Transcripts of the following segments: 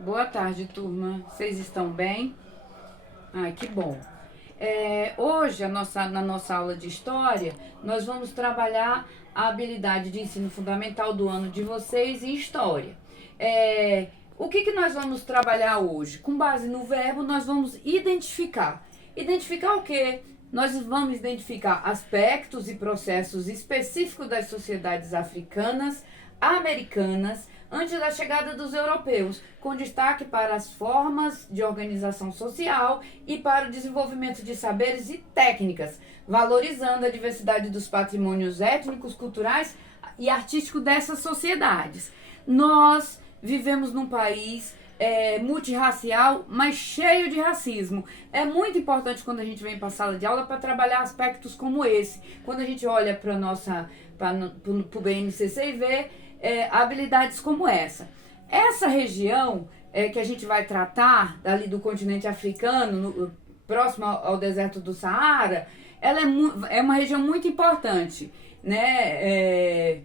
Boa tarde, turma. Vocês estão bem? Ai, que bom. Hoje, na nossa aula de História, nós vamos trabalhar a habilidade de ensino fundamental do ano de vocês em História. O que nós vamos trabalhar hoje? Com base no verbo, nós vamos identificar. Identificar o quê? Nós vamos identificar aspectos e processos específicos das sociedades africanas, americanas, antes da chegada dos europeus, com destaque para as formas de organização social e para o desenvolvimento de saberes e técnicas, valorizando a diversidade dos patrimônios étnicos, culturais e artísticos dessas sociedades. Nós vivemos num país multirracial, mas cheio de racismo. É muito importante quando a gente vem para a sala de aula para trabalhar aspectos como esse. Quando a gente olha para o BNCC e vê habilidades como essa. Essa região que a gente vai tratar ali do continente africano, próximo ao deserto do Saara, ela é uma região muito importante, né?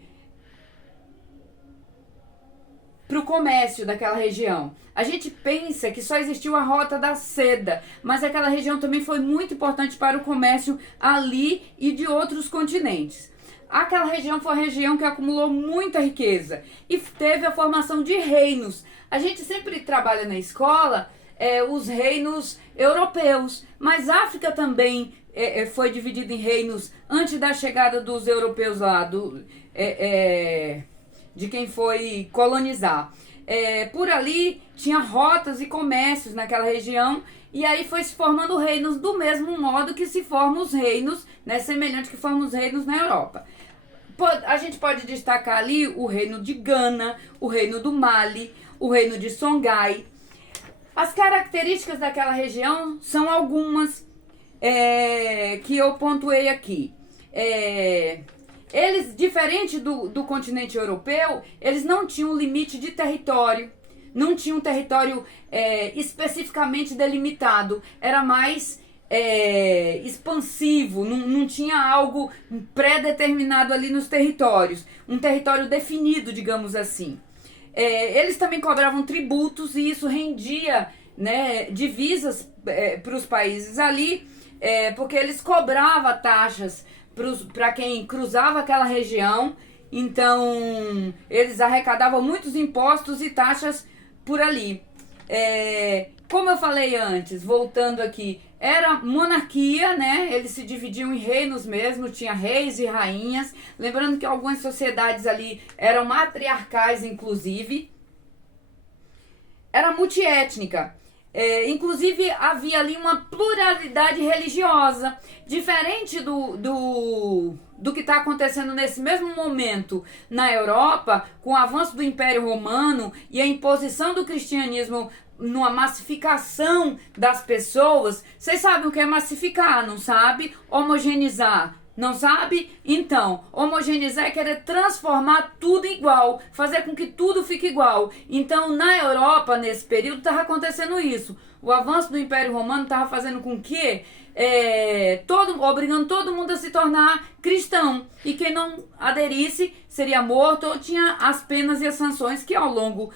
Para o comércio daquela região. A gente pensa que só existiu a Rota da Seda, mas aquela região também foi muito importante para o comércio ali e de outros continentes. Aquela região foi a região que acumulou muita riqueza e teve a formação de reinos. A gente sempre trabalha na escola os reinos europeus, mas a África também foi dividida em reinos antes da chegada dos europeus lá, de quem foi colonizar. Por ali tinha rotas e comércios naquela região, e aí foi se formando reinos do mesmo modo que se formam os reinos, né, semelhante que formam os reinos na Europa. A gente pode destacar ali o reino de Gana, o reino do Mali, o reino de Songhai. As características daquela região são algumas que eu pontuei aqui. Eles, diferente do continente europeu, eles não tinham limite de território, não tinham um território especificamente delimitado, era mais expansivo, não tinha algo pré-determinado ali nos territórios, um território definido, digamos assim. Eles também cobravam tributos e isso rendia, né, divisas para os países ali, porque eles cobravam taxas para quem cruzava aquela região. Então eles arrecadavam muitos impostos e taxas por ali. Como eu falei antes, voltando aqui, era monarquia, né? Eles se dividiam em reinos mesmo, tinha reis e rainhas. Lembrando que algumas sociedades ali eram matriarcais, inclusive. Era multiétnica. Inclusive havia ali uma pluralidade religiosa, diferente do que está acontecendo nesse mesmo momento na Europa, com o avanço do Império Romano e a imposição do cristianismo numa massificação das pessoas. Vocês sabem o que é massificar, não sabe? Homogeneizar. Não sabe? Então, homogeneizar é querer transformar tudo igual, fazer com que tudo fique igual. Então, na Europa, nesse período, estava acontecendo isso. O avanço do Império Romano estava fazendo com que obrigando todo mundo a se tornar cristão. E quem não aderisse seria morto ou tinha as penas e as sanções que ao longo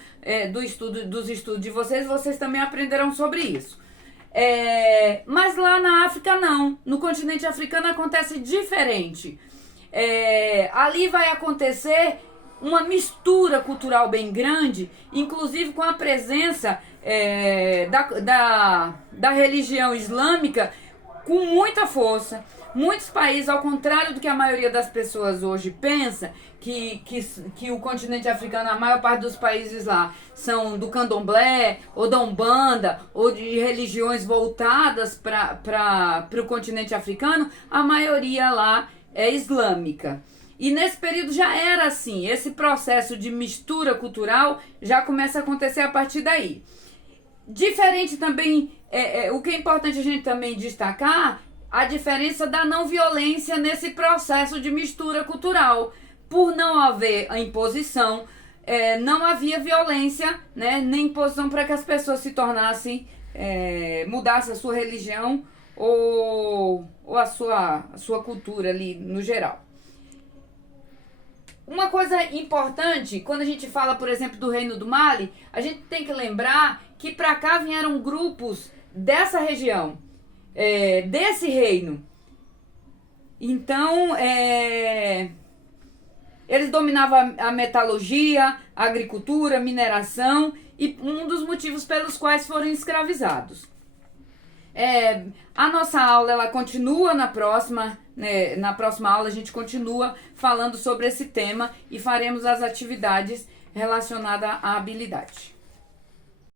dos estudos de vocês também aprenderão sobre isso. Mas lá na África não, no continente africano acontece diferente. Ali vai acontecer uma mistura cultural bem grande, inclusive com a presença da religião islâmica com muita força. Muitos países, ao contrário do que a maioria das pessoas hoje pensa, que o continente africano, a maior parte dos países lá são do candomblé, ou da umbanda, ou de religiões voltadas para o continente africano, a maioria lá é islâmica. E nesse período já era assim, esse processo de mistura cultural já começa a acontecer a partir daí. Diferente também, o que é importante a gente também destacar, a diferença da não violência nesse processo de mistura cultural. Por não haver a imposição, não havia violência, né, nem imposição para que as pessoas se tornassem, mudassem a sua religião ou a sua cultura ali no geral. Uma coisa importante, quando a gente fala, por exemplo, do Reino do Mali, a gente tem que lembrar que para cá vieram grupos dessa região, desse reino. Então, eles dominavam a metalurgia, a agricultura, mineração, e um dos motivos pelos quais foram escravizados. A nossa aula ela continua na próxima, né? Na próxima aula a gente continua falando sobre esse tema e faremos as atividades relacionadas à habilidade.